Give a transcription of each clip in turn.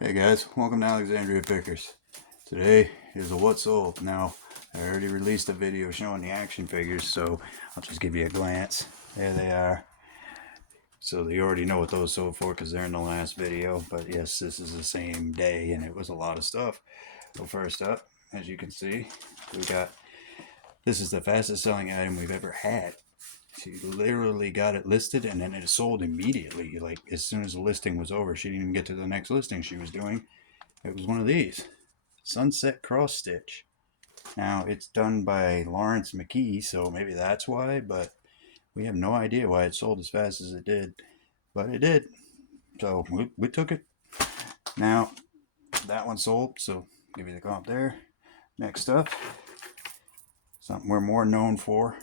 Hey guys, welcome to Alexandria Pickers. Today is a what sold. Now, I already released a video showing the action figures, so I'll just give you a glance. There they are. So you already know what those sold for because they're in the last video. But yes, this is the same day and it was a lot of stuff. So first up, as you can see, we got, this is the fastest selling item we've ever had. She literally got it listed and then it sold immediately. Like as soon as the listing was over, she didn't even get to the next listing she was doing. It was one of these. Sunset Cross Stitch. Now, it's done by Lawrence McKee, so maybe that's why, but we have no idea why it sold as fast as it did. But it did. So we took it. Now, that one sold, so give you the comp there. Next up, something we're more known for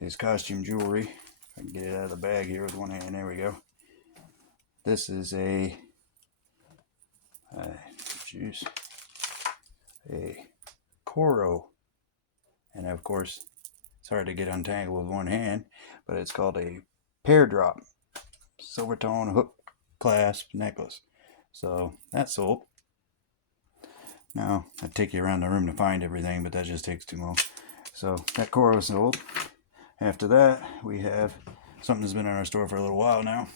is costume jewelry. I can get it out of the bag here with one hand. There we go. This is a Coro. And of course, it's hard to get untangled with one hand, but it's called a pear drop silver tone hook clasp necklace. So that's sold. Now, I'd take you around the room to find everything, but that just takes too long. So that Coro is sold. After that, we have something that's been in our store for a little while now.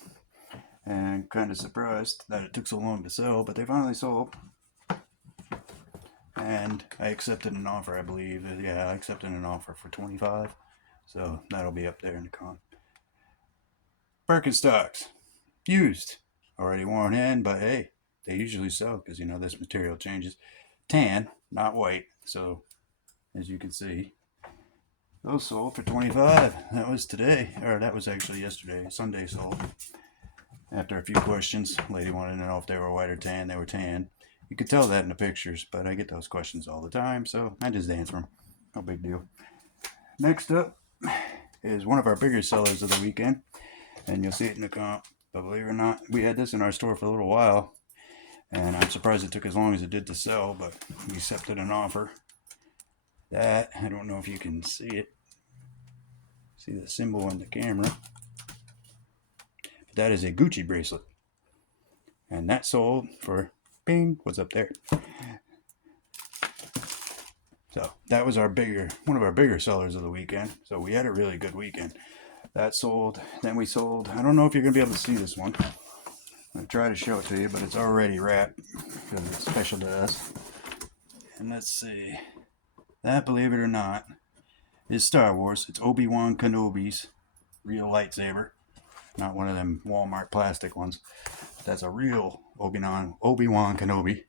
And kind of surprised that it took so long to sell, but they finally sold. And I accepted an offer, I believe. Yeah, I accepted an offer for $25. So that'll be up there in the con. Birkenstocks. Used. Already worn in, but hey, they usually sell because, you know, this material changes. Tan, not white. So, as you can see, those sold for $25. That was today. Or that was actually yesterday. Sunday sold. After a few questions, lady wanted to know if they were white or tan. They were tan. You could tell that in the pictures, but I get those questions all the time, so I just answer them. No big deal. Next up is one of our bigger sellers of the weekend, and you'll see it in the comp. But believe it or not, we had this in our store for a little while, and I'm surprised it took as long as it did to sell, but we accepted an offer. That, I don't know if you can see it. See the symbol in the camera. But that is a Gucci bracelet. And that sold for, bing, what's up there? So that was one of our bigger sellers of the weekend. So we had a really good weekend. That sold. Then we sold, I don't know if you're going to be able to see this one. I'm going to try to show it to you, but it's already wrapped because it's special to us. And let's see. That, believe it or not, is Star Wars. It's Obi-Wan Kenobi's real lightsaber. Not one of them Walmart plastic ones. That's a real Obi-Wan Kenobi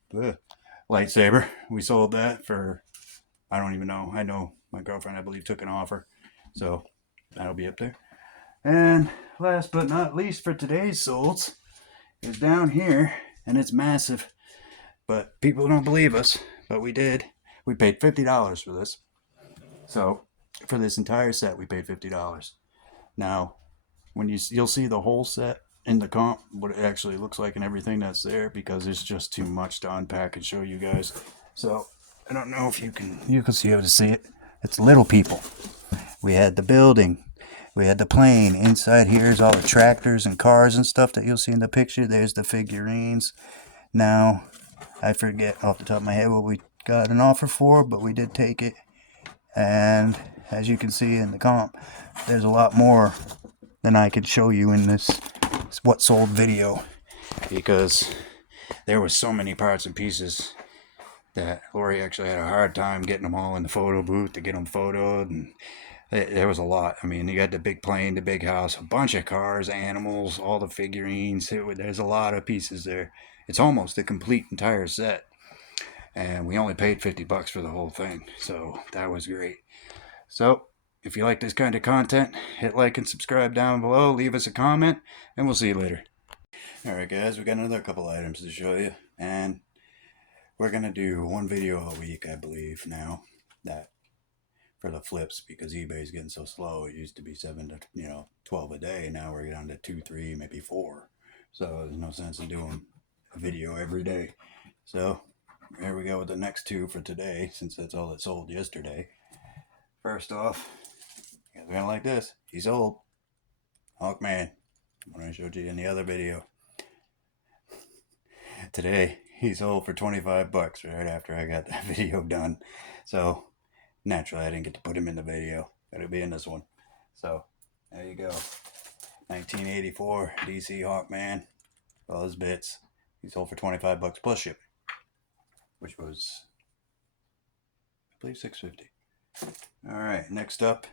lightsaber. We sold that for, I don't even know. I know my girlfriend, I believe, took an offer. So that'll be up there. And last but not least for today's solds is down here. And it's massive. But people don't believe us. But we did. We paid $50 for this. So for this entire set, we paid $50. Now, when you'll see the whole set in the comp, what it actually looks like and everything that's there, because it's just too much to unpack and show you guys. So I don't know if you can see able to see it. It's little people. We had the building, we had the plane. Inside here is all the tractors and cars and stuff that you'll see in the picture. There's the figurines. Now, I forget off the top of my head what we got an offer for, but we did take it. And as you can see in the comp, there's a lot more than I could show you in this what sold video, because there was so many parts and pieces that Lori actually had a hard time getting them all in the photo booth to get them photoed, and there was a lot. I mean, you got the big plane, the big house, a bunch of cars, animals, all the figurines. There's a lot of pieces there. It's almost a complete entire set, and we only paid $50 for the whole thing, so that was great. So if you like this kind of content, hit like and subscribe down below, leave us a comment, and we'll see you later. Alright guys, we got another couple items to show you, and we're going to do one video a week, I believe, now, that for the flips, because eBay's getting so slow. It used to be 7 to 12 a day, now we're down to 2, 3, maybe 4, so there's no sense in doing a video every day. So here we go with the next two for today, since that's all that sold yesterday. First off, you guys are gonna like this. He's old. Hawkman. What I showed you in the other video. today he sold for 25 bucks right after I got that video done. So naturally I didn't get to put him in the video, but it'll be in this one. So there you go. 1984 DC Hawkman, all his bits. He sold for 25 bucks plus shipping, which was, I believe, $6.50. All right, next up,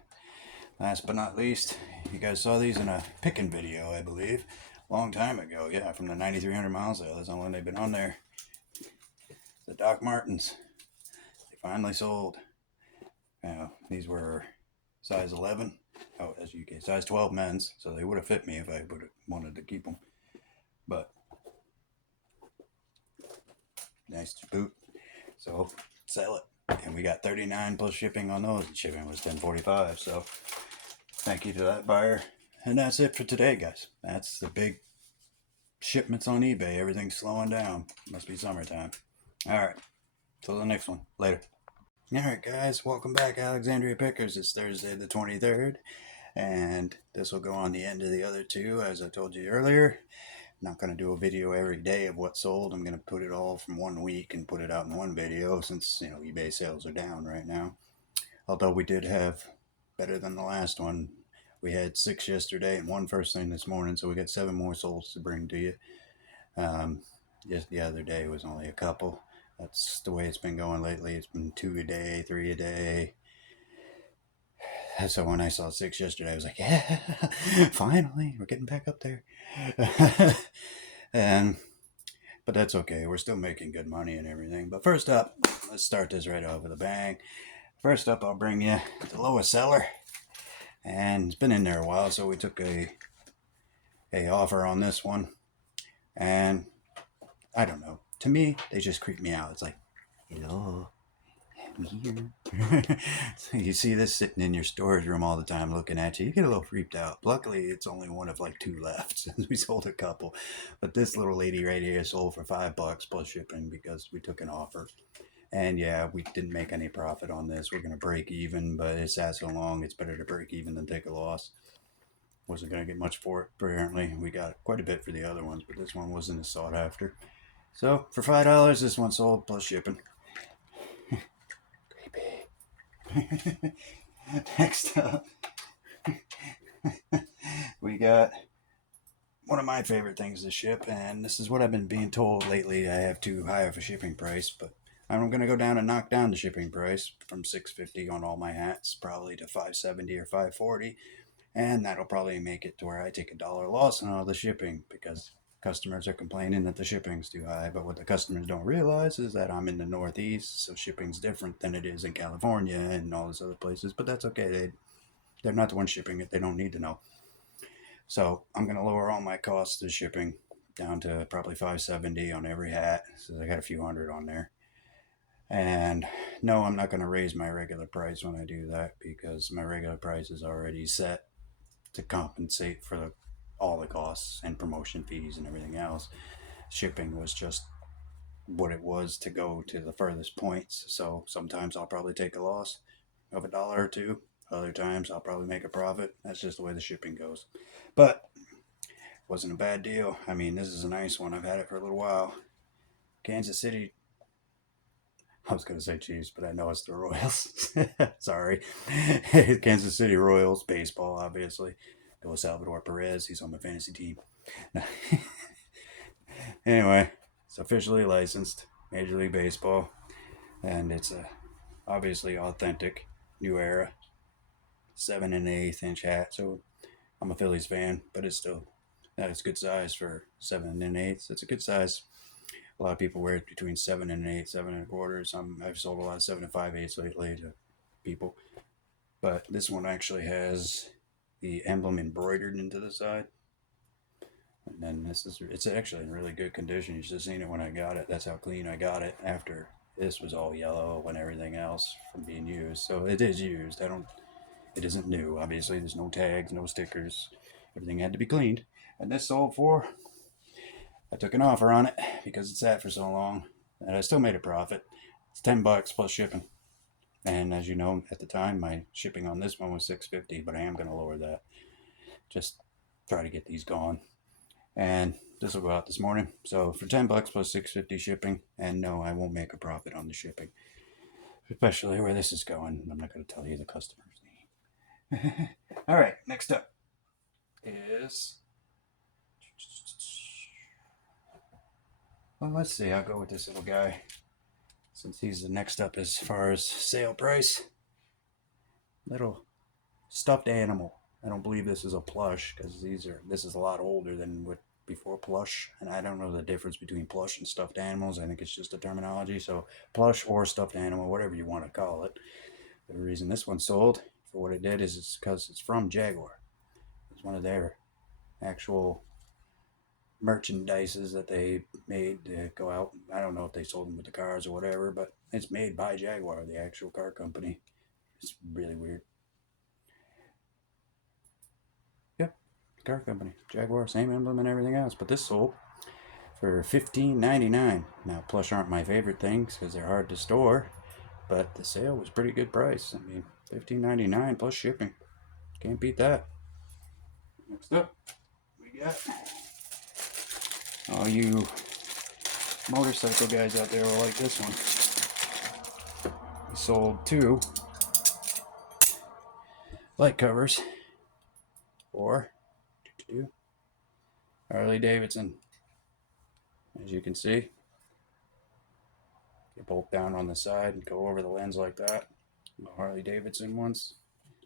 last but not least, you guys saw these in a picking video, I believe, long time ago. Yeah, from the 9,300 mile sale. That's how long they've been on there. The Doc Martens. They finally sold. These were size 11. Oh, as you can, size 12 men's. So they would have fit me if I would have wanted to keep them. But nice boot. So sell it. And we got 39 plus shipping on those. And shipping was $10.45. So thank you to that buyer. And that's it for today, guys. That's the big shipments on eBay. Everything's slowing down. Must be summertime. All right. Till the next one. Later. All right, guys. Welcome back, Alexandria Pickers. It's Thursday the 23rd. And this will go on the end of the other two, as I told you earlier. I'm not going to do a video every day of what sold. I'm going to put it all from 1 week and put it out in one video since, eBay sales are down right now. Although we did have better than the last one. We had 6 yesterday and 1 first thing this morning, so we got 7 more souls to bring to you. Just the other day was only a couple. That's the way it's been going lately. It's been 2 a day, 3 a day. So when I saw 6 yesterday, I was like, yeah, finally, we're getting back up there. But that's okay. We're still making good money and everything. But first up, let's start this right off with a bang. First up, I'll bring you the lowest seller. And it's been in there a while, so we took a offer on this one. And I don't know. To me, they just creep me out. It's like, hello, I'm here. So you see this sitting in your storage room all the time looking at you. You get a little freaked out. Luckily, it's only one of like 2 left since we sold a couple. But this little lady right here sold for $5 plus shipping because we took an offer. And yeah, we didn't make any profit on this. We're going to break even, but it sat so long, it's better to break even than take a loss. Wasn't going to get much for it, apparently. We got quite a bit for the other ones, but this one wasn't as sought after. So, for $5, this one sold plus shipping. Creepy. Next up, we got one of my favorite things to ship, and this is what I've been being told lately. I have too high of a shipping price, but I'm going to go down and knock down the shipping price from $6.50 on all my hats, probably to $5.70 or $5.40, and that'll probably make it to where I take $1 loss on all the shipping because customers are complaining that the shipping's too high. But what the customers don't realize is that I'm in the Northeast, so shipping's different than it is in California and all those other places. But that's okay. They're not the ones shipping it. They don't need to know. So I'm going to lower all my costs of shipping down to probably $5.70 on every hat. So I got a few hundred on there. And no, I'm not going to raise my regular price when I do that because my regular price is already set to compensate for all the costs and promotion fees and everything else. Shipping was just what it was to go to the furthest points. So sometimes I'll probably take a loss of $1 or $2. Other times I'll probably make a profit. That's just the way the shipping goes. But it wasn't a bad deal. I mean, this is a nice one. I've had it for a little while. Kansas City. I was going to say Chiefs, but I know it's the Royals. Sorry. Kansas City Royals, baseball, obviously. Go Salvador Perez. He's on my fantasy team. Anyway, it's officially licensed. Major League Baseball. And it's obviously authentic. New era. 7 1/8 inch hat. So I'm a Phillies fan, but it's still, it's good size for 7 1/8. It's a good size. A lot of people wear it between 7 and 8, 7 and a quarter. I've sold a lot of 7 5/8 lately to people. But this one actually has the emblem embroidered into the side. And then it's actually in really good condition. You should have seen it when I got it. That's how clean I got it after this was all yellow and everything else from being used. So it is used. It isn't new. Obviously, there's no tags, no stickers. Everything had to be cleaned. And this sold for, I took an offer on it because it sat for so long, and I still made a profit. It's $10 plus shipping. And as you know, at the time, my shipping on this one was $6.50, but I am going to lower that. Just try to get these gone. And this will go out this morning. So for 10 bucks plus $6.50 shipping. And no, I won't make a profit on the shipping, especially where this is going. I'm not going to tell you the customer's name. All right, next up is, well, let's see. I'll go with this little guy since he's the next up as far as sale price. Little stuffed animal. I don't believe this is a plush because this is a lot older than what before plush, and I don't know the difference between plush and stuffed animals. I think it's just a terminology. So plush or stuffed animal, whatever you want to call it. The reason this one sold for what it did is it's because it's from Jaguar. It's one of their actual merchandises that they made to go out. I don't know if they sold them with the cars or whatever, but it's made by Jaguar, the actual car company. It's really weird. Yep, car company, Jaguar, same emblem and everything else. But this sold for $15.99. Now, plush aren't my favorite things because they're hard to store, but the sale was pretty good price. I mean, $15.99 plus shipping. Can't beat that. Next up, we got all you motorcycle guys out there will like this one. We sold 2 light covers for Harley Davidson. As you can see, they bolt down on the side and go over the lens like that. The Harley Davidson ones,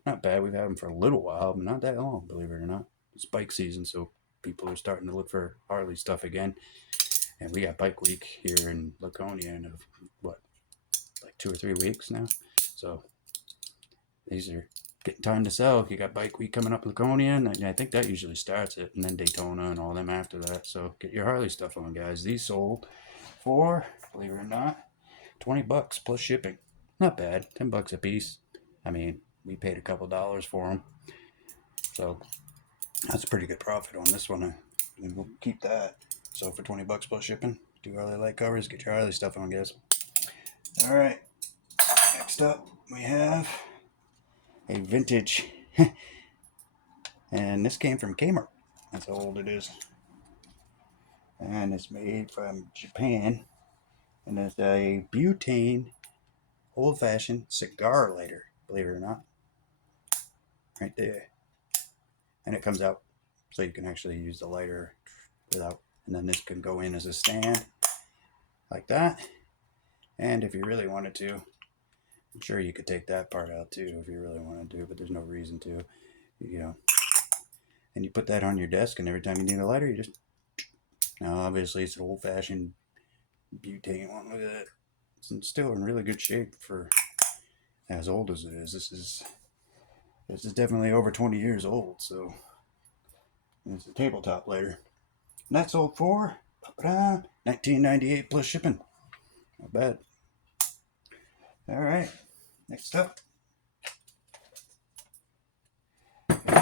not bad. We've had them for a little while, but not that long, believe it or not. It's bike season, so people are starting to look for Harley stuff again. And we got Bike Week here in Laconia in what, like 2 or 3 weeks now. So these are getting time to sell. You got Bike Week coming up Laconia, and I think that usually starts it, and then Daytona and all them after that. So get your Harley stuff on, guys. These sold for, believe it or not, 20 bucks plus shipping. Not bad. 10 bucks a piece. I mean, we paid a couple dollars for them. So that's a pretty good profit on this one. And we'll keep that. So for 20 bucks plus shipping, 2 Harley light covers, get your Harley stuff on, guys. All right. Next up, we have a vintage. And this came from Kmart. That's how old it is. And it's made from Japan. And it's a butane old-fashioned cigar lighter, believe it or not. Right there. And it comes out so you can actually use the lighter without, and then this can go in as a stand like that. And if you really wanted to, I'm sure you could take that part out too if you really wanted to, but there's no reason to, you know. And you put that on your desk, and every time you need a lighter, you just, now obviously it's an old-fashioned butane one. Look at that. It's still in really good shape for as old as it is. This is definitely over 20 years old, so it's a tabletop lighter. And that sold for $19.98 plus shipping. Not bad. All right, next up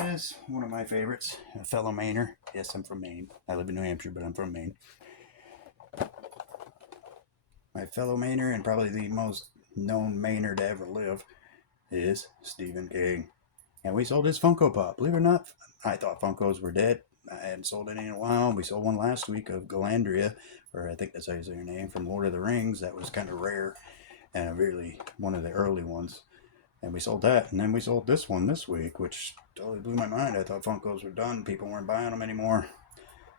is one of my favorites, a fellow Mainer. Yes, I'm from Maine. I live in New Hampshire, but I'm from Maine. My fellow Mainer, and probably the most known Mainer to ever live, is Stephen King. And we sold his Funko Pop. Believe it or not, I thought Funkos were dead. I hadn't sold any in a while. We sold one last week of Galadriel, or I think that's how you say her name, from Lord of the Rings. That was kind of rare and really one of the early ones. And we sold that. And then we sold this one this week, which totally blew my mind. I thought Funkos were done. People weren't buying them anymore.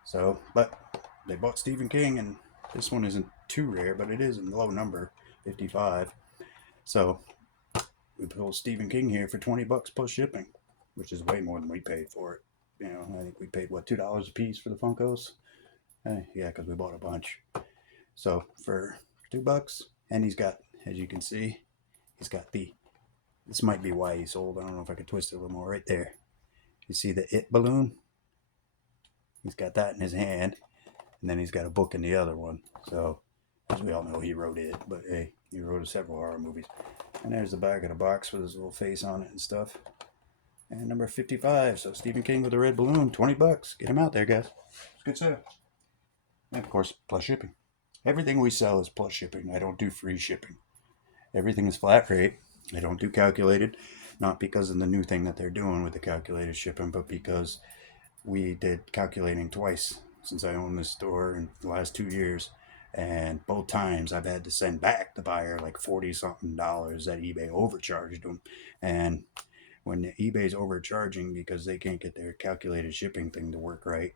So, but they bought Stephen King, and this one isn't too rare, but it is in low number, 55. So we pulled Stephen King here for 20 bucks plus shipping, which is way more than we paid for it. You know, I think we paid, what, $2 a piece for the Funkos? Yeah, because we bought a bunch. So for $2, and he's got, as you can see, he's got this might be why he sold. I don't know if I could twist it a little more. Right there. You see the It balloon? He's got that in his hand, and then he's got a book in the other one. So, as we all know, he wrote It, but hey, he wrote several horror movies. And there's the back of the box with his little face on it and stuff. And number 55, so Stephen King with the red balloon, 20 bucks. Get him out there, guys. It's a good sale. And of course, plus shipping. Everything we sell is plus shipping. I don't do free shipping. Everything is flat rate. I don't do calculated, not because of the new thing that they're doing with the calculated shipping, but because we did calculating twice since I own this store in the last 2 years. And both times I've had to send back the buyer like 40 something dollars that eBay overcharged them. And when eBay's overcharging because they can't get their calculated shipping thing to work right,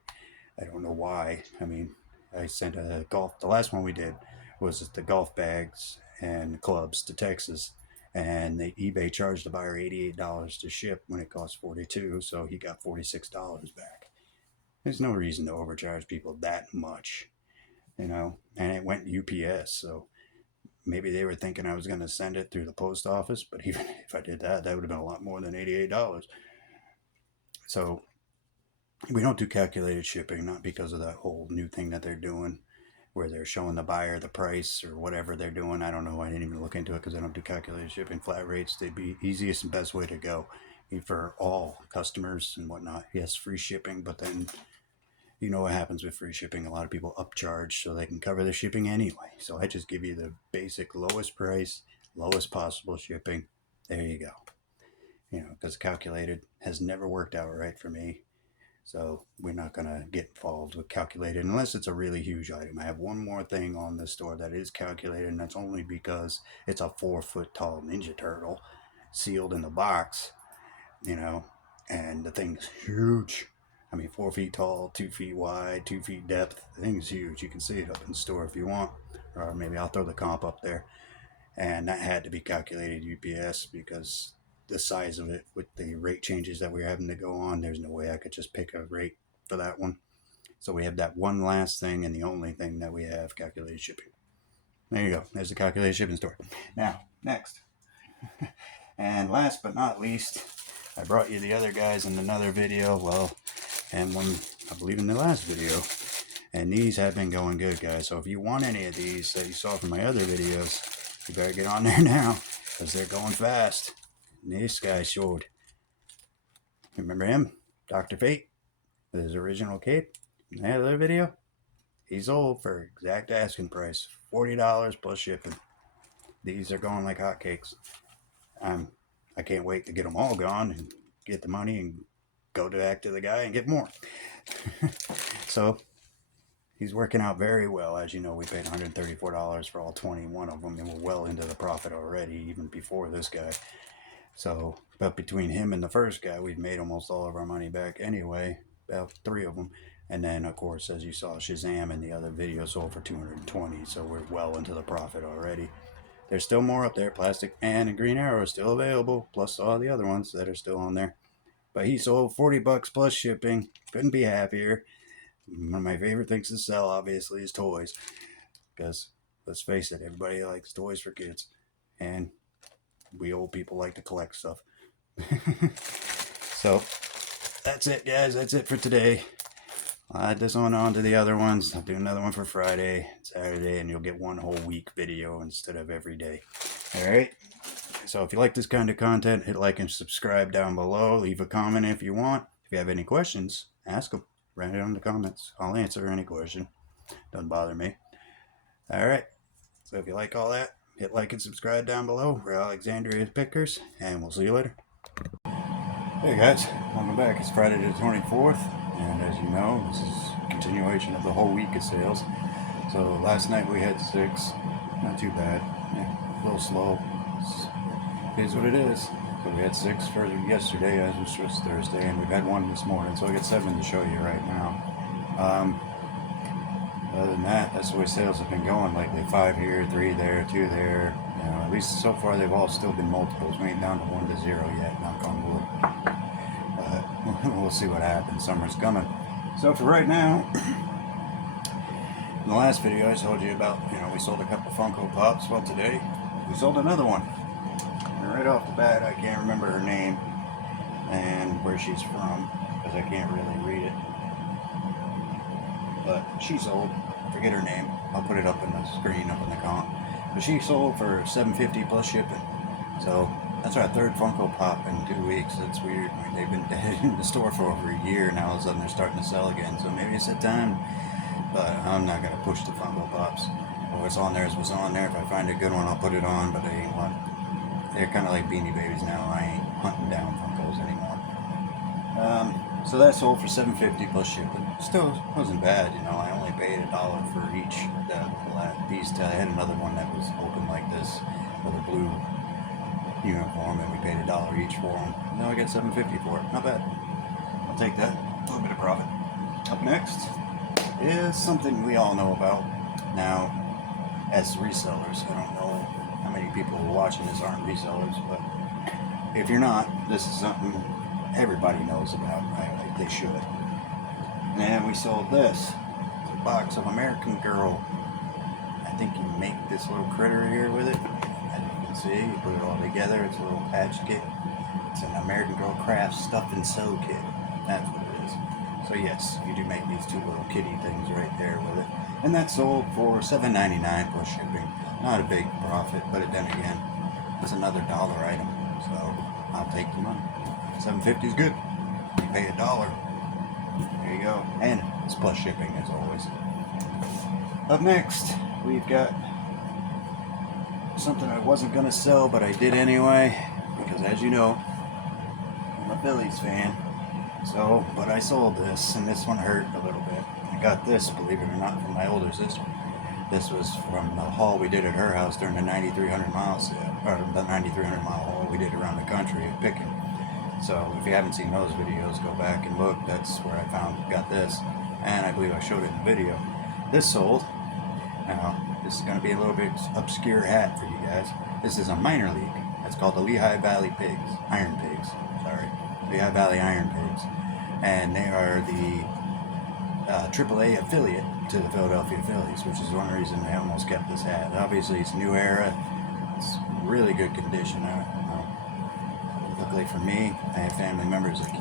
I don't know why. I mean, I sent a golf, the last one we did was the golf bags and clubs to Texas. And the eBay charged the buyer $88 to ship when it cost 42, so he got $46 back. There's no reason to overcharge people that much, you know. And it went UPS, so maybe they were thinking I was going to send it through the post office, but even if I did that, that would have been a lot more than $88. So we don't do calculated shipping, not because of that whole new thing that they're doing where they're showing the buyer the price or whatever they're doing. I don't know. I didn't even look into it because I don't do calculated shipping. Flat rates, they'd be easiest and best way to go for all customers and whatnot. Yes, free shipping, but then you know what happens with free shipping. A lot of people upcharge so they can cover the shipping anyway. So I just give you the basic lowest price, lowest possible shipping. There you go. You know, because calculated has never worked out right for me. So we're not going to get involved with calculated unless it's a really huge item. I have one more thing on the store that is calculated, and that's only because it's a 4-foot tall Ninja Turtle sealed in the box, you know, and the thing's huge. I mean, 4 feet tall, 2 feet wide, 2 feet depth. The thing's huge. You can see it up in the store if you want, or maybe I'll throw the comp up there. And that had to be calculated UPS because the size of it with the rate changes that we're having to go on, there's no way I could just pick a rate for that one. So we have that one last thing and the only thing that we have, calculated shipping. There you go. There's the calculated shipping story. Now, next. And last but not least, I brought you the other guys in another video. Well, and one, I believe in the last video. And these have been going good, guys. So if you want any of these that you saw from my other videos, you better get on there now because they're going fast. And this guy showed. Remember him? Dr. Fate? With his original cape? In that other video? He sold for exact asking price. $40 plus shipping. These are going like hotcakes. I can't wait to get them all gone and get the money and go back to the guy and get more. So he's working out very well. As you know, we paid $134 for all 21 of them, and we're well into the profit already, even before this guy. So, but between him and the first guy, we've made almost all of our money back anyway, about 3 of them. And then, of course, as you saw, Shazam and the other video sold for $220, so we're well into the profit already. There's still more up there. Plastic and Green Arrow are still available, plus all the other ones that are still on there. But he sold $40 plus shipping. Couldn't be happier. One of my favorite things to sell, obviously, is toys. Because, let's face it, everybody likes toys for kids. And we old people like to collect stuff. So, that's it, guys. That's it for today. I'll add this one on to the other ones. I'll do another one for Friday, Saturday, and you'll get one whole week video instead of every day. Alright? So if you like this kind of content, hit like and subscribe down below. Leave a comment if you want. If you have any questions, ask them. Write it in the comments. I'll answer any question. Doesn't bother me. Alright. So if you like all that, hit like and subscribe down below. We're Alexandria's Pickers, and we'll see you later. Hey guys, welcome back. It's Friday the 24th, and as you know, this is a continuation of the whole week of sales. So last night we had 6, not too bad, yeah, a little slow. It is what it is. So we had 6 for yesterday, as was just Thursday, and we've had 1 this morning, so I got 7 to show you right now. Other than that, that's the way sales have been going lately. 5 here, 3 there, 2 there. You know, at least so far they've all still been multiples. We ain't down to 1 to 0 yet, knock on wood. We'll see what happens. Summer's coming. So for right now, in the last video I told you about, we sold a couple Funko Pops. Well, today we sold another one. And right off the bat, I can't remember her name and where she's from because I can't really read it. But she sold, forget her name, I'll put it up in the screen, up in the comp. But she sold for $750 plus shipping. So that's our 3rd Funko Pop in 2 weeks. That's weird. I mean, they've been dead in the store for over a year, and now all of a sudden they're starting to sell again. So maybe it's that time. But I'm not going to push the Funko Pops. What's on there is what's on there. If I find a good one, I'll put it on. But they're kind of like Beanie Babies now. I ain't hunting down Funkos anymore. So that sold for $7.50 plus shipping. Still wasn't bad, you know. I only paid $1 for each. These I had another one that was open like this with a blue uniform, and we paid $1 each for them. Now I got $7.50 for it. Not bad. I'll take that. A little bit of profit. Up next is something we all know about. Now, as resellers, I don't know how many people who are watching this aren't resellers, but if you're not, this is something everybody knows about. Right? They should. And we sold this. It's a box of American Girl. I think you make this little critter here with it. As you can see, you put it all together. It's a little patch kit. It's an American Girl Craft Stuff and Sew kit. That's what it is. So yes, you do make these two little kitty things right there with it. And that sold for $7.99 plus shipping. Not a big profit, but then again, it's another dollar item. So I'll take the money. $7.50 is good. You pay $1. There you go. And it's plus shipping as always. Up next, we've got something I wasn't going to sell, but I did anyway. Because as you know, I'm a Phillies fan. So, but I sold this, and this one hurt a little bit. I got this, believe it or not, from my older sister. This was from the haul we did at her house during the 9,300 miles, or the 9,300 mile haul we did around the country of picking. So if you haven't seen those videos, go back and look. That's where I got this, and I believe I showed it in the video. This sold. Now, this is going to be a little bit obscure hat for you guys. This is a minor league. It's called the Lehigh Valley Pigs, Iron Pigs. Sorry, Lehigh Valley Iron Pigs, and they are the AAA affiliate to the Philadelphia Phillies, which is one reason they almost kept this hat. Obviously, it's new era. It's really good condition. Luckily for me, I have family members that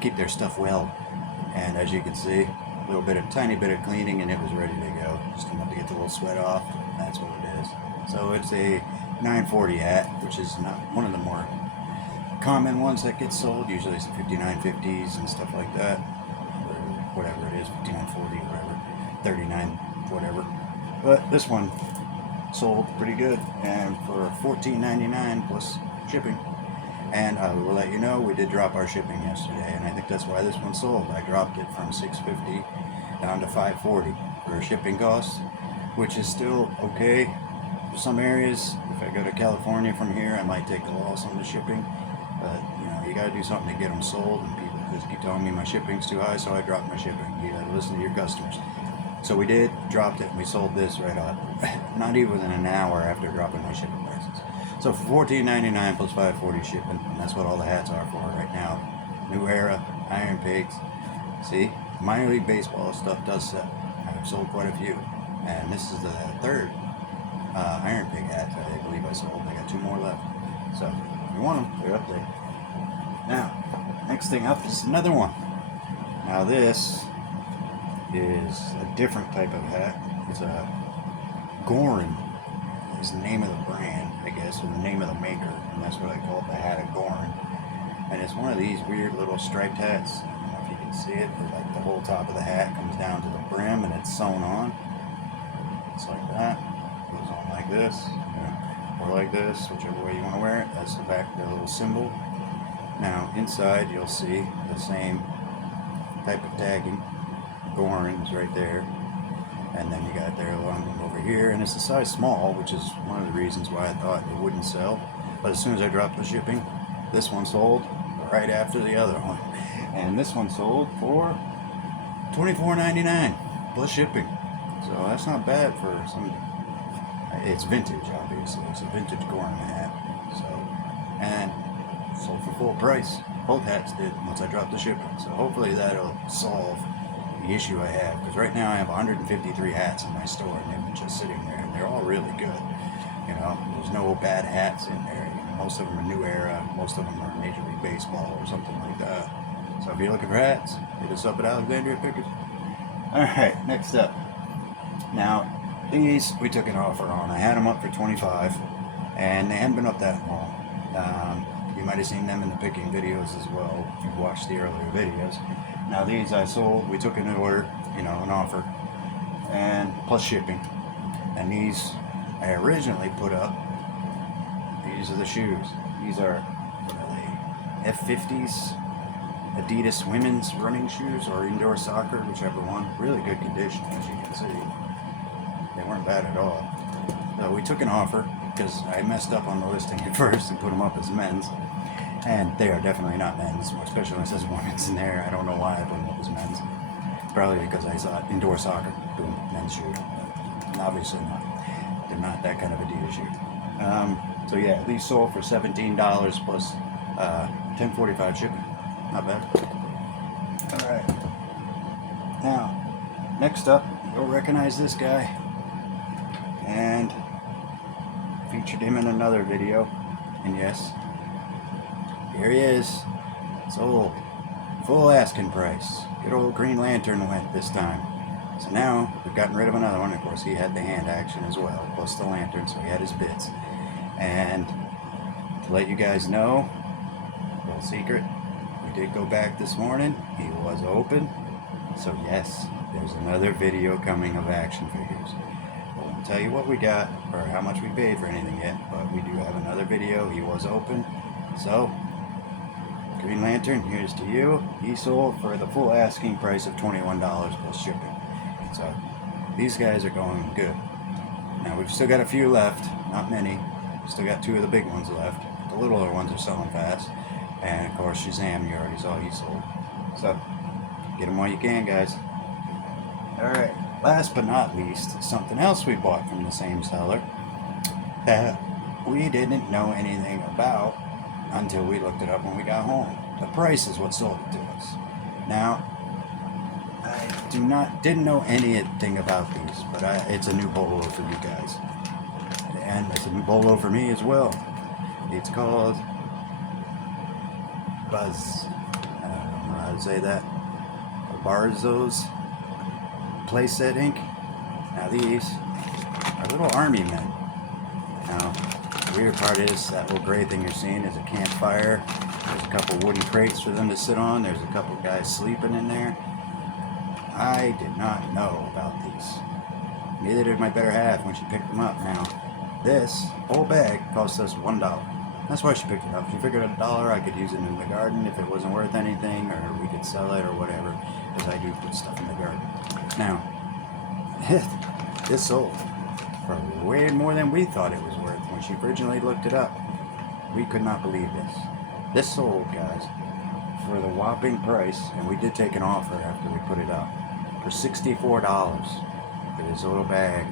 keep their stuff well, and as you can see, tiny bit of cleaning, and it was ready to go. Just enough to get the little sweat off. That's what it is. So it's a 940 hat, which is not one of the more common ones that get sold. Usually it's the 5950s and stuff like that, or whatever it is, 5940, whatever, 39, whatever. But this one sold pretty good, and for $14.99 plus shipping. And I will let you know, we did drop our shipping yesterday, and I think that's why this one sold. I dropped it from $6.50 down to $5.40 for shipping costs, which is still okay. For some areas, if I go to California from here, I might take the loss on the shipping. But you know, you gotta do something to get them sold, and people just keep telling me my shipping's too high, so I dropped my shipping. You gotta listen to your customers. So we did, dropped it, and we sold this right off, not even within an hour after dropping my shipping prices. So for $14.99 plus $5.40 shipping, and that's what all the hats are for right now. New era, Iron Pigs. See, minor league baseball stuff does sell. I've sold quite a few, and this is the third Iron Pig hat that I believe I sold. I got 2 more left. So if you want them, they're up there. Now, next thing up is another one. Now this is a different type of hat. It's a Gorin is the name of the brand, I guess, or the name of the maker, and that's what I call it, the hat of Gorin. And it's one of these weird little striped hats. I don't know if you can see it, but like the whole top of the hat comes down to the brim and it's sewn on. It's like that. It goes on like this, or like this, whichever way you want to wear it. That's the back, the little symbol. Now inside you'll see the same type of tagging. Gorin's right there, and then you got their along over here, and it's a size small, which is one of the reasons why I thought it wouldn't sell. But as soon as I dropped the shipping, this one sold right after the other one, and this one sold for $24.99 plus shipping. So that's not bad for some. It's vintage, obviously. It's a vintage Gorin hat. So, and sold for full price. Both hats did once I dropped the shipping. So hopefully that'll solve the issue I have, because right now I have 153 hats in my store, and they've been just sitting there, and they're all really good. You know, there's no bad hats in there. You know, most of them are new era. Most of them are Major League Baseball or something like that. So if you're looking for hats, hit us up at Alexandria Pickers. All right, next up. Now, these we took an offer on. I had them up for $25, and they hadn't been up that long. You might have seen them in the picking videos as well if you've watched the earlier videos. Now these I sold, we took an order, you know, an offer, and plus shipping. And these I originally put up. These are the shoes. These are, what are they? F50s. Adidas women's running shoes or indoor soccer, whichever one. Really good condition, as you can see. They weren't bad at all. So we took an offer because I messed up on the listing at first and put them up as men's. And they are definitely not men's, especially when it says women's in there. I don't know why I put them up as men's. Probably because I saw indoor soccer, boom, men's shoe. Obviously not. They're not that kind of Adidas shoe. So yeah, these sold for $17 plus $10.45 shipping. Not bad. All right. Now, next up, you'll recognize this guy. And featured him in another video. And yes, here he is. Sold. Full asking price. Good old Green Lantern went this time. So now we've gotten rid of another one. Of course, he had the hand action as well, plus the lantern, so he had his bits. And to let you guys know, little secret, we did go back this morning. He was open. So yes, there's another video coming of action figures. I won't tell you what we got or how much we paid for anything yet, but we do have another video. He was open. So Green Lantern, here's to you. He sold for the full asking price of $21 plus shipping. So these guys are going good. Now we've still got a few left, not many. Still got two of the big ones left. The littler ones are selling fast. And of course Shazam, you already saw he sold. So get them while you can, guys. Alright, last but not least, something else we bought from the same seller that we didn't know anything about until we looked it up when we got home. The price is what sold it to us. Now, I didn't know anything about these, but it's a new Bolo for you guys. And it's a new Bolo for me as well. It's called Buzz. I don't know how to say that. Barzo's Playset Inc. Now these are little army men. Now, the weird part is that little gray thing you're seeing is a campfire. There's a couple wooden crates for them to sit on. There's a couple guys sleeping in there. I did not know about these. Neither did my better half when she picked them up. Now, this whole bag cost us $1. That's why she picked it up. She figured $1 I could use it in the garden if it wasn't worth anything, or we could sell it or whatever, because I do put stuff in the garden. Now, this sold for way more than we thought it was worth when she originally looked it up. We could not believe this. This sold, guys, for the whopping price, and we did take an offer after we put it up, for $64 for this little bag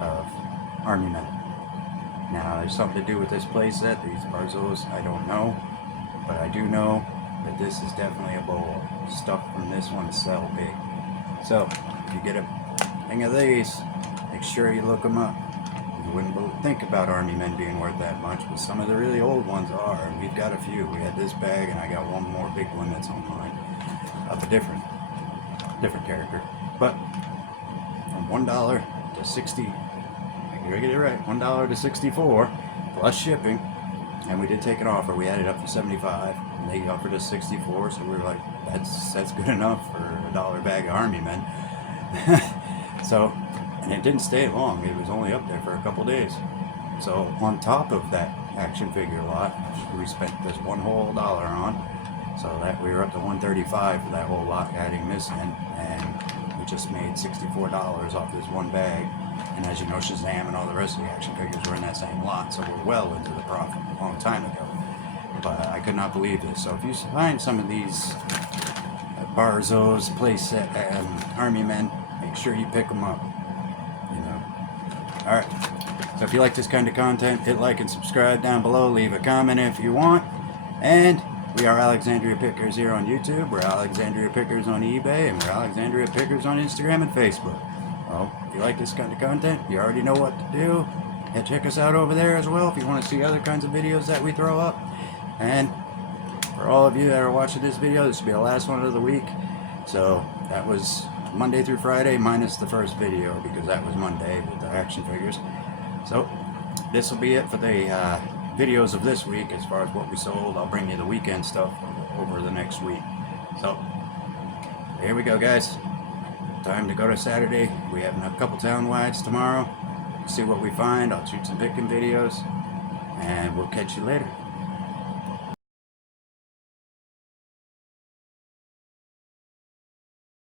of Army Men. Now, there's something to do with this playset, these Barzos, I don't know, but I do know that this is definitely a Bolo. Stuff from this one sell big. So, if you get a thing of these, make sure you look them up. You wouldn't think about Army Men being worth that much, but some of the really old ones are, and we've got a few. We had this bag, and I got one more big one that's online of a different character. But from $1 to 60, I get it right, $1 to 64 plus shipping, and we did take an offer. We had it up for 75, and they offered us 64, so we were like, that's good enough for a $1 bag of Army Men. So, and it didn't stay long. It was only up there for a couple days. So on top of that action figure lot, we spent this one whole dollar on, so that we were up to $135 for that whole lot, adding this in, and we just made $64 off this one bag. And as you know, Shazam and all the rest of the action figures were in that same lot, so we're well into the profit a long time ago. But I could not believe this. So if you find some of these Barzos, playset, and Army Men, make sure you pick them up. You know. All right. So if you like this kind of content, hit like and subscribe down below. Leave a comment if you want. And we are Alexandria Pickers here on YouTube. We're Alexandria Pickers on eBay, and we're Alexandria Pickers on Instagram and Facebook. Well, if you like this kind of content, you already know what to do. And check us out over there as well if you want to see other kinds of videos that we throw up. And for all of you that are watching this video, this will be the last one of the week. So that was Monday through Friday minus the first video, because that was Monday with the action figures. So this will be it for the videos of this week. As far as what we sold, I'll bring you the weekend stuff over the next week. So here we go, guys. Time to go to Saturday. We have a couple town-wides tomorrow. See what we find. I'll shoot some picking videos, and we'll catch you later.